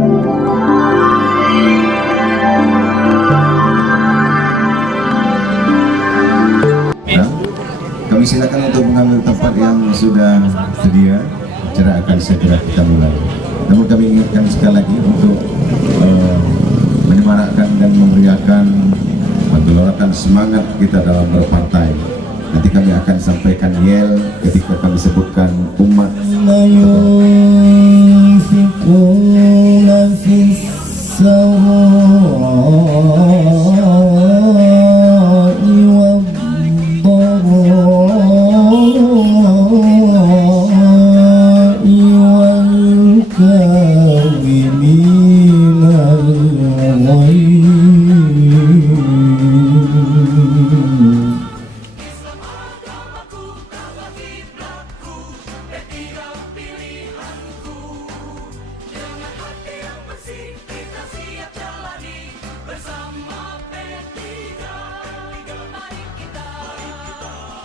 Kami silakan untuk mengambil tempat yang sudah sedia. Acara akan segera kita mulai. Namun kami ingatkan sekali lagi untuk menyemarakkan dan memeriahkan menggelorkan semangat kita dalam berpartai. Nanti kami akan sampaikan yel ketika kami sebutkan umat.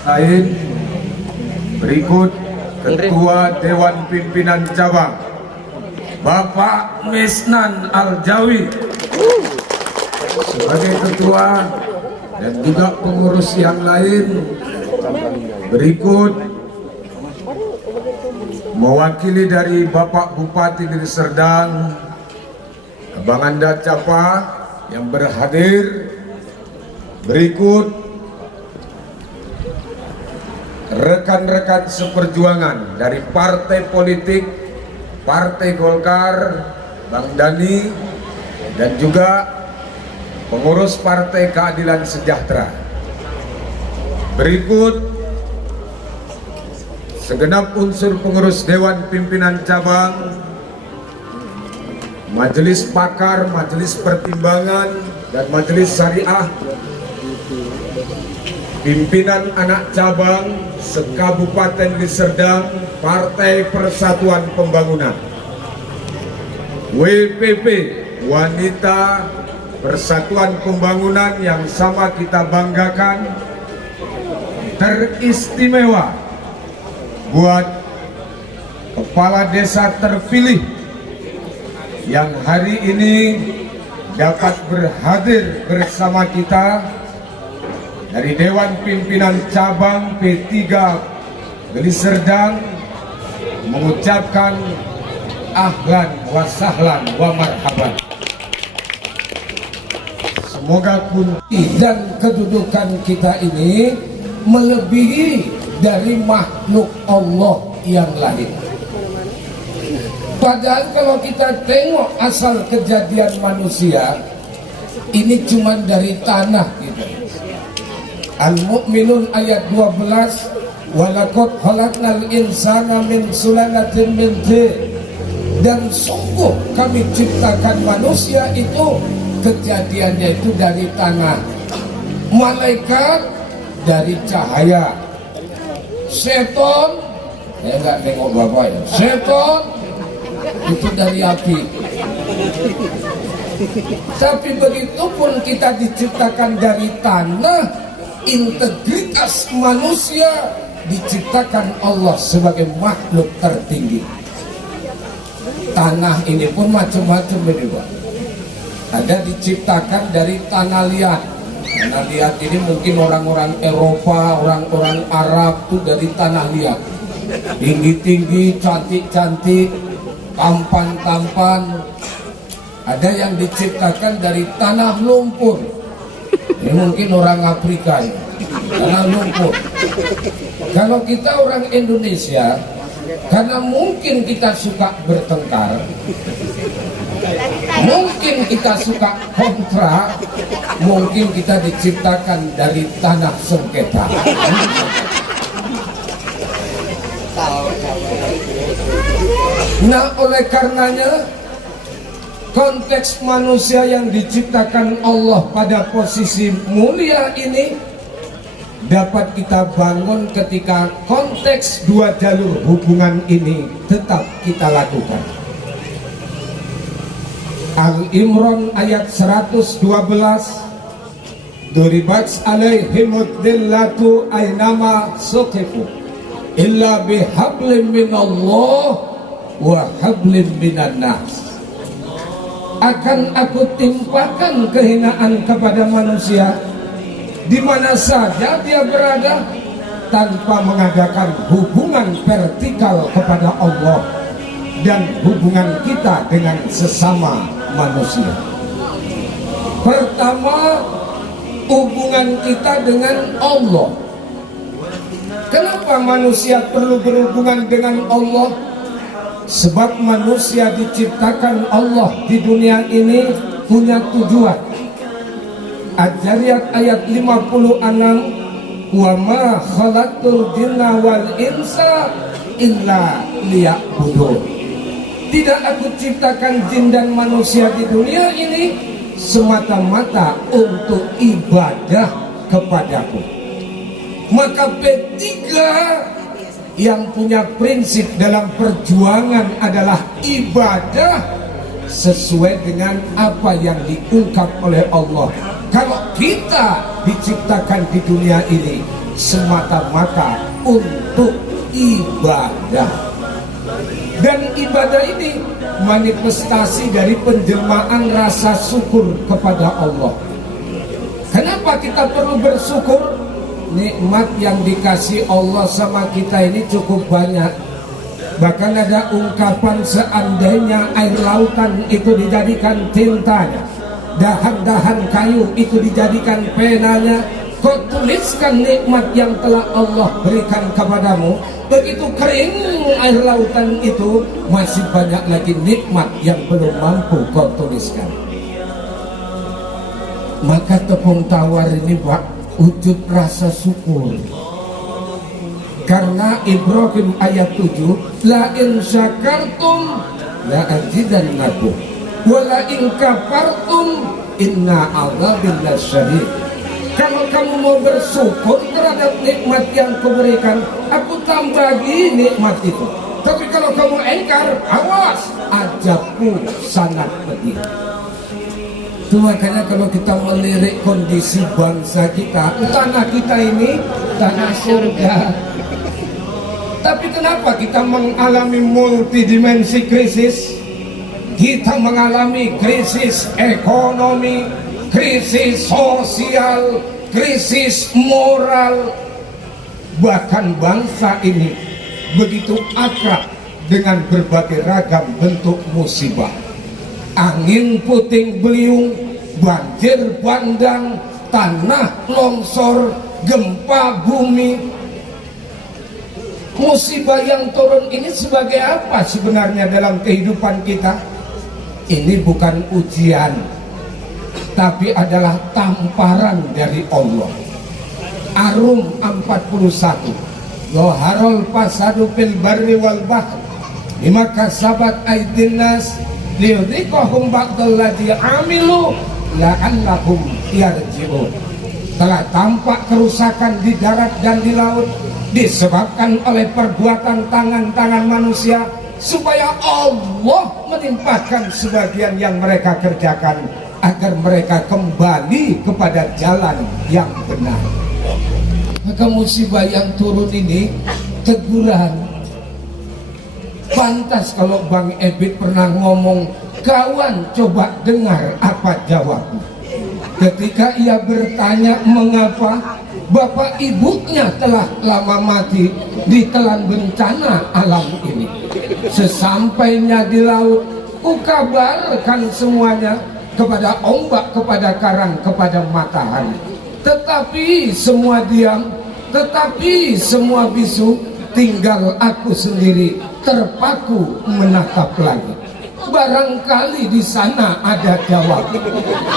Lain berikut Ketua Dewan Pimpinan Cabang Bapak Misnan Al-Jawi sebagai ketua, dan juga pengurus yang lain. Berikut mewakili dari Bapak Bupati Deli Serdang Abang Anda Capa yang berhadir. Berikut rekan-rekan seperjuangan dari partai politik Partai Golkar, Bang Dani, dan juga pengurus Partai Keadilan Sejahtera. Berikut segenap unsur pengurus Dewan Pimpinan Cabang, Majelis Pakar, Majelis Pertimbangan, dan Majelis Syariah, pimpinan anak cabang sekabupaten Deli Serdang Partai Persatuan Pembangunan, WPP Wanita Persatuan Pembangunan yang sama kita banggakan, teristimewa buat kepala desa terpilih yang hari ini dapat berhadir bersama kita dari Dewan Pimpinan Cabang P3 Deli Serdang, mengucapkan ahlan wa sahlan wa marhaban. Semoga kunci dan kedudukan kita ini melebihi dari makhluk Allah yang lain. Padahal kalau kita tengok asal kejadian manusia ini cuma dari tanah gitu. Al-Mu'minun ayat 12, walaqad khalaqnal insana min sulalatin min tin. Dan sungguh kami ciptakan manusia itu kejadiannya itu dari tanah, malaikat dari cahaya, seton, ya enggak nengok bapak ya, seton itu dari api. Tapi begitu pun kita diciptakan dari tanah, integritas manusia diciptakan Allah sebagai makhluk tertinggi. Tanah ini pun macam-macam ini, Pak. Ada diciptakan dari tanah liat. Tanah liat ini mungkin orang-orang Eropa, orang-orang Arab itu dari tanah liat. Tinggi-tinggi, cantik-cantik, tampan-tampan. Ada yang diciptakan dari tanah lumpur. Ini mungkin orang Afrika ya, tanah lumpur. Kalau kita orang Indonesia, karena mungkin kita suka bertengkar, mungkin kita suka kontra, mungkin kita diciptakan dari tanah sengketa. Nah, oleh karenanya konteks manusia yang diciptakan Allah pada posisi mulia ini dapat kita bangun ketika konteks dua jalur hubungan ini tetap kita lakukan. Al-Imran ayat 112, Duribat alaihimud dillatu aynama suqifu illa bihablim minallah wa hablim minan nas. akan aku timpakan kehinaan kepada manusia di mana saja dia berada, tanpa mengadakan hubungan vertikal kepada Allah dan hubungan kita dengan sesama manusia. Pertama, hubungan kita dengan Allah. Kenapa manusia perlu berhubungan dengan Allah? Sebab manusia diciptakan Allah di dunia ini punya tujuan. Ad-Dzariyat ayat 56, wa ma khalaqtul jinna wal insa illa liya'budun. Tidak aku ciptakan jin dan manusia di dunia ini semata-mata untuk ibadah kepadaku. Maka P3 yang punya prinsip dalam perjuangan adalah ibadah sesuai dengan apa yang diungkap oleh Allah. Kalau kita diciptakan di dunia ini semata-mata untuk ibadah, dan ibadah ini manifestasi dari penjelmaan rasa syukur kepada Allah. Kenapa kita perlu bersyukur? Nikmat yang dikasih Allah sama kita ini cukup banyak. Bahkan ada ungkapan seandainya air lautan itu dijadikan tintanya, dahan-dahan kayu itu dijadikan penanya, kau tuliskan nikmat yang telah Allah berikan kepadamu. Begitu kering air lautan itu, masih banyak lagi nikmat yang belum mampu kau tuliskan. Maka tepung tawar ini Pak, wujud rasa syukur. Karena Ibrahim ayat 7, la in syakartum la azidannakum wa la in kafartum inna adzabi lasyadid. Kalau kamu mau bersyukur terhadap nikmat yang kuberikan, aku tambahi nikmat itu. Tapi kalau kamu engkar, awas, azabku sangat pedih. Itu makanya kalau kita melirik kondisi bangsa kita, tanah kita ini tanah surga. Tapi kenapa kita mengalami multidimensi krisis? Kita mengalami krisis ekonomi, krisis sosial, krisis moral. Bahkan bangsa ini begitu akrab dengan berbagai ragam bentuk musibah. Angin puting beliung, banjir bandang, tanah longsor, gempa bumi. Musibah yang turun ini sebagai apa sebenarnya dalam kehidupan kita? Ini bukan ujian, tapi adalah tamparan dari Allah. Arum 41, Zoharul fasadu fil barri wal bahr bima kasabat aydin nas liyudhiqahum ba'dallazi amilu la'allahum yarji'un. Telah tampak kerusakan di darat dan di laut disebabkan oleh perbuatan tangan-tangan manusia, supaya Allah menimpakan sebagian yang mereka kerjakan agar mereka kembali kepada jalan yang benar. Maka musibah yang turun ini teguran. Pantas kalau Bang Ebit pernah ngomong, kawan coba dengar apa jawabnya. Ketika ia bertanya mengapa bapak ibunya telah lama mati ditelan bencana alam ini. Sesampainya di laut, kukabarkan semuanya kepada ombak, kepada karang, kepada matahari. Tetapi semua diam, tetapi semua bisu, tinggal aku sendiri terpaku menatap langit. Barangkali di sana ada jawab.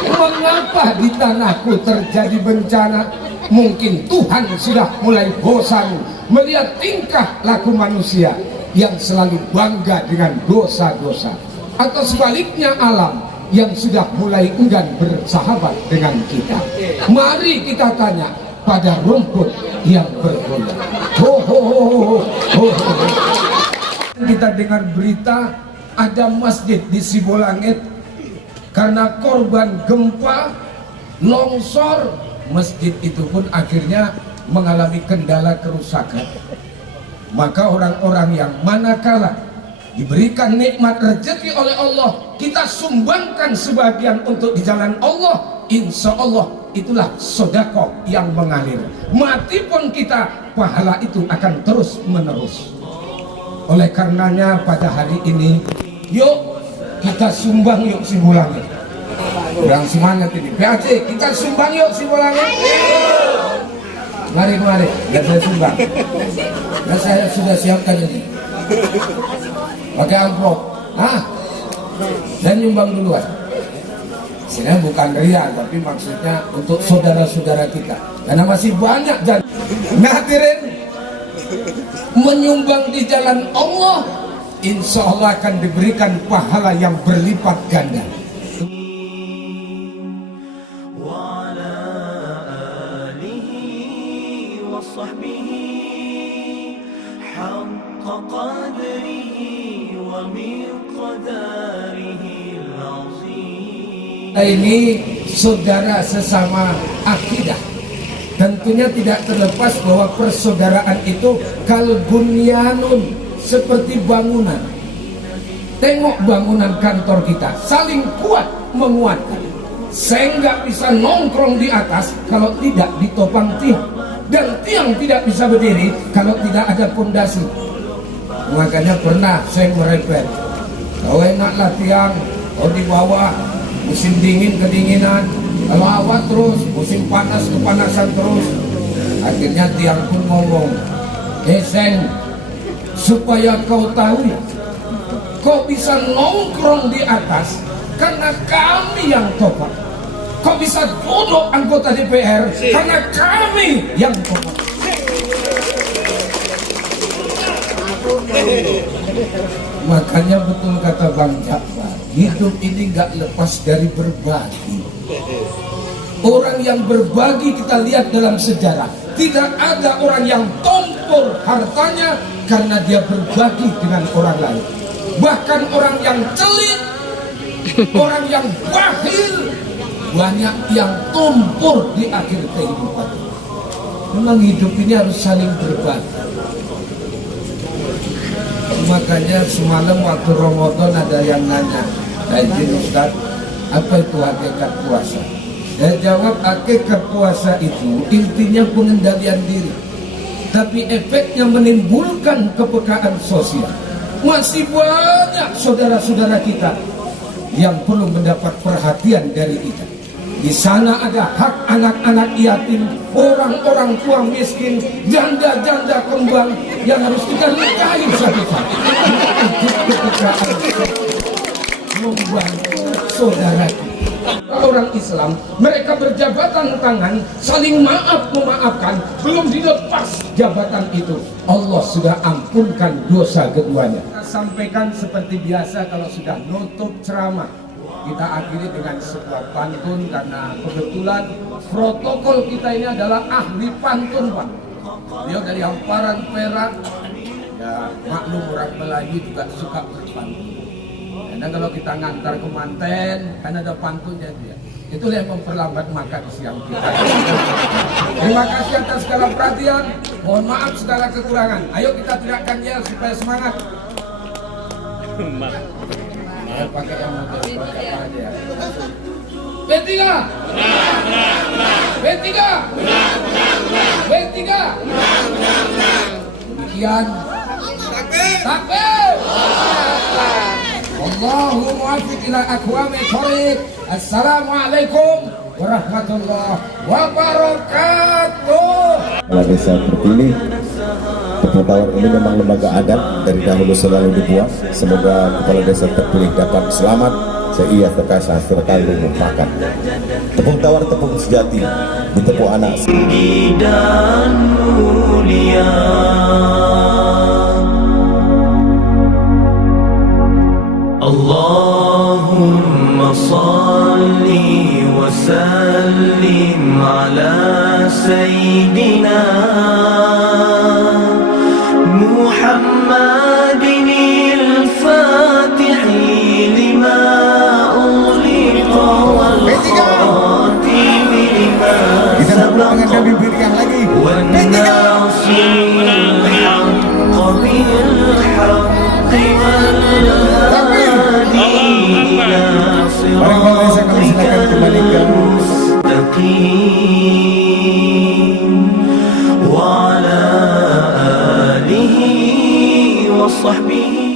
Mengapa di tanahku terjadi bencana? Mungkin Tuhan sudah mulai bosan melihat tingkah laku manusia yang selalu bangga dengan dosa-dosa, atau sebaliknya alam yang sudah mulai enggan bersahabat dengan kita. Mari kita tanya pada rumput yang bergoyang. Ho ho ho ho ho ho. Kita dengar berita ada masjid di Sibolangit karena korban gempa longsor, masjid itu pun akhirnya mengalami kendala kerusakan. Maka orang-orang yang manakala diberikan nikmat rezeki oleh Allah, kita sumbangkan sebagian untuk di jalan Allah, insya Allah itulah sedekah yang mengalir. Mati pun kita, pahala itu akan terus menerus. Oleh karenanya pada hari ini, yuk kita sumbang yuk Sibolangit. Kurang semangat ini PAC, kita sumbang yuk Sibolangit. Mari dan saya sumbang. Dan saya sudah siapkan ini pakai amplop, dan nyumbang duluan. Sebenarnya bukan ria, tapi maksudnya untuk saudara-saudara kita, karena masih banyak dan hadirin menyumbang di jalan Allah, insya Allah akan diberikan pahala yang berlipat ganda. Ini saudara sesama akidah, tentunya tidak terlepas bahwa persaudaraan itu kalbunyanun, seperti bangunan. Tengok bangunan kantor kita, saling kuat menguatkan. Saya nggak bisa nongkrong di atas kalau tidak ditopang tiang, dan tiang tidak bisa berdiri kalau tidak ada pondasi. Makanya pernah saya merepet, kalau enaklah tiang, kalau di bawah musim dingin kedinginan, kalau awal terus musim panas kepanasan terus. Akhirnya tiang pun ngomong, Seng, supaya kau tahu, kau bisa nongkrong di atas karena kami yang topang. Kau bisa duduk anggota DPR karena kami yang topang. Makanya betul kata Bang Jafar, hidup ini gak lepas dari berbagi. Orang yang berbagi kita lihat dalam sejarah, tidak ada orang yang tompor hartanya karena dia berbagi dengan orang lain. Bahkan orang yang celit, orang yang bakhil, banyak yang tumpur di akhir kehidupan. Memang hidup ini harus saling berbagi. Makanya semalam waktu Ramadan ada yang nanya, izin Ustaz, apa itu hakikat puasa? Saya jawab, hakikat puasa itu intinya pengendalian diri, tapi efeknya menimbulkan kepekaan sosial. Masih banyak saudara-saudara kita yang perlu mendapat perhatian dari kita. Di sana ada hak anak-anak yatim, orang-orang tua miskin, janda-janda kembang yang harus kita nikahi satu-satu. Kepekaan membantu saudara kita. Orang Islam, mereka berjabatan tangan, saling maaf memaafkan, belum dilepas jabatan itu, Allah sudah ampunkan dosa keduanya. Kita sampaikan seperti biasa kalau sudah nutup ceramah, kita akhiri dengan sebuah pantun, karena kebetulan protokol kita ini adalah ahli pantun, Pak. Beliau dari hamparan Perak, ya maklum orang Melayu juga suka berpantun. Dan kalau kita ngantar ke manten, kan ada pantunnya dia. Itulah yang memperlambat makan siang kita. Terima kasih atas segala perhatian. Mohon maaf segala kekurangan. Ayo kita teriakkan yel supaya semangat. Ya, pakai yang model, pakai apa aja ya. P3. P3. P3. Demikian. Takbir. Allahumma muwaffiq ila aqwamit thoriq. Assalamualaikum warahmatullahi wabarakatuh. Kepala Desa terpilih, tepuk tawar ini memang lembaga adat dari dahulu selalu dibuat. Semoga Kepala Desa terpilih dapat selamat seia terkasa terkalu mufakat. Tepuk tawar tepuk sejati ditepuk anak dan mulia. Allahumma salli wa sallim ala sayyidina Muhammadin al-Fatih lima ughliqa wal khatim lima sabaqa wan nasiril haqqi bil haqqi wal على Mari Kepala Desa kami silakan kembali ke مستقيم وعلى آله وصحبه